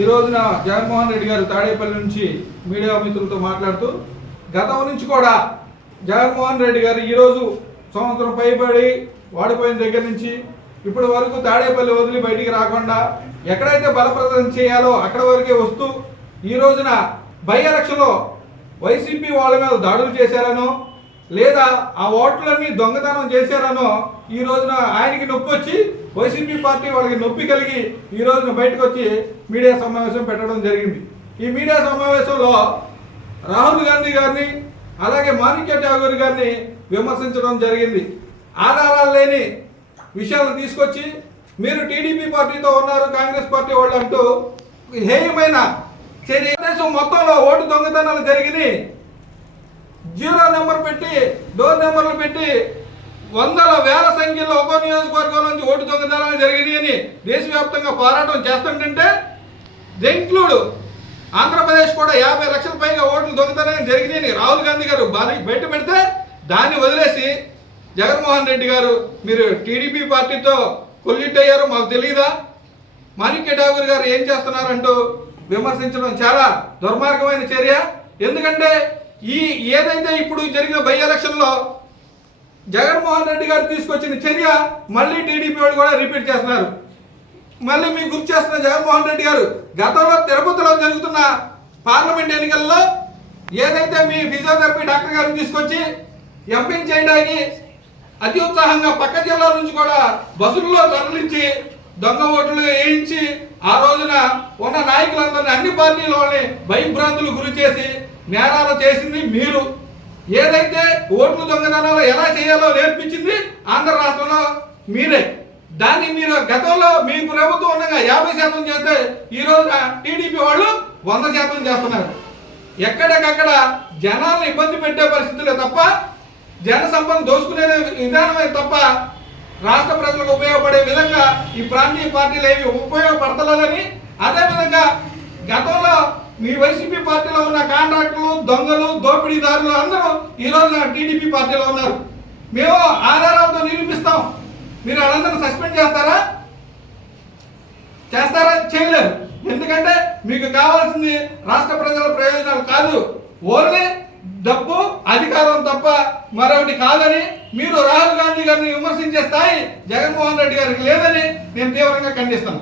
ఈ రోజున జగన్మోహన్ రెడ్డి గారు తాడేపల్లి నుంచి మీడియా మిత్రులతో మాట్లాడుతూ గతం నుంచి కూడా జగన్మోహన్ రెడ్డి గారు ఈరోజు సంవత్సరం పైబడి వాడిపోయిన దగ్గర నుంచి ఇప్పటి వరకు తాడేపల్లి వదిలి బయటికి రాకుండా ఎక్కడైతే బలప్రదర్శన చేయాలో అక్కడ వరకే వస్తూ ఈ రోజున బై ఎలక్షన్లో వైసీపీ వాళ్ళ మీద దాడులు చేశారనో లేదా ఆ ఓట్లన్నీ దొంగతనం చేశారనో ఈ రోజున ఆయనకి నొప్పి వచ్చి వైసీపీ పార్టీ వాళ్ళకి నొప్పి కలిగి ఈ రోజున బయటకు వచ్చి మీడియా సమావేశం పెట్టడం జరిగింది. ఈ మీడియా సమావేశంలో రాహుల్ గాంధీ గారిని అలాగే మాణిక్య ఠాగూర్ గారిని విమర్శించడం జరిగింది. ఆధారాలు లేని విషయాలను తీసుకొచ్చి మీరు టీడీపీ పార్టీతో ఉన్నారు, కాంగ్రెస్ పార్టీ వాళ్ళు అంటూ హేయమైన చర్య. దేశం మొత్తంలో ఓటు దొంగతనాలు జరిగినాయి. 0 నెంబర్ పెట్టి డోర్ నెంబర్లు పెట్టి వందల వేల సంఖ్యలో ఒక్కో నియోజకవర్గం నుంచి ఓటు దొంగతనాలు జరిగినాయి అని దేశవ్యాప్తంగా పోరాటం చేస్తుంటే ఇంక్లూడ్ ఆంధ్రప్రదేశ్ కూడా 50 లక్షల పైగా ఓట్లు దొంగతనం జరిగినాయని రాహుల్ గాంధీ గారు బయట పెడితే దాన్ని వదిలేసి జగన్మోహన్ రెడ్డి గారు మీరు టీడీపీ పార్టీతో కొల్లిట్ అయ్యారో మాకు తెలియదా, మాణిక్య ఠాగూర్ గారు ఏం చేస్తున్నారంటూ విమర్శించడం చాలా దుర్మార్గమైన చర్య. ఎందుకంటే ఏదైతే ఇప్పుడు జరిగిన బై ఎలక్షన్లో జగన్మోహన్ రెడ్డి గారు తీసుకొచ్చిన చర్య మళ్ళీ టీడీపీ వాళ్ళు కూడా రిపీట్ చేస్తున్నారు. మళ్ళీ మీకు గుర్తు చేస్తున్న జగన్మోహన్ రెడ్డి గారు గతంలో తిరుపతిలో జరుగుతున్న పార్లమెంట్ ఎన్నికల్లో ఏదైతే మీ ఫిజియోథెరపీ డాక్టర్ గారిని తీసుకొచ్చి ఎంపీ చేయడానికి అతి ఉత్సాహంగా పక్క జిల్లాల నుంచి కూడా బస్సుల్లో తరలించి దొంగ ఓట్లు వేయించి ఆ రోజున ఉన్న నాయకులందరినీ అన్ని పార్టీల వాళ్ళని భయభ్రాంతులు గురి చేసి నేరాలు చేసింది మీరు. ఏదైతే ఓట్లు దొంగతనాలు ఎలా చేయాలో నేర్పించింది ఆంధ్ర రాష్ట్రంలో మీరే. దాన్ని మీరు గతంలో మీ ప్రభుత్వం ఉండగా 50% చేస్తే ఈ రోజున టీడీపీ వాళ్ళు 100% చేస్తున్నారు. ఎక్కడికక్కడ జనాలను ఇబ్బంది పెట్టే పరిస్థితులే తప్ప జన సంపద దోచుకునే విధానమే తప్ప రాష్ట్ర ప్రజలకు ఉపయోగపడే విధంగా ఈ ప్రాంతీయ పార్టీలు ఏవి ఉపయోగపడతలేదని, అదేవిధంగా గతంలో మీ వైసీపీ పార్టీలో ఉన్న కాంట్రాక్టులు, దొంగలు, దోపిడీదారులు అందరూ ఈ రోజున టీడీపీ పార్టీలో ఉన్నారు. మేము ఆధారాలతో నిరూపిస్తాం. మీరు వాళ్ళందరూ సస్పెండ్ చేస్తారా? చేయలేరు. ఎందుకంటే మీకు కావాల్సింది రాష్ట్ర ప్రజల ప్రయోజనాలు కాదు, ఓన్లీ డబ్బు అధికారం తప్ప మరొకటి కాదని మీరు రాహుల్ గాంధీ గారిని విమర్శించే స్థాయి జగన్మోహన్ రెడ్డి గారికి లేదని నేను తీవ్రంగా ఖండిస్తాను.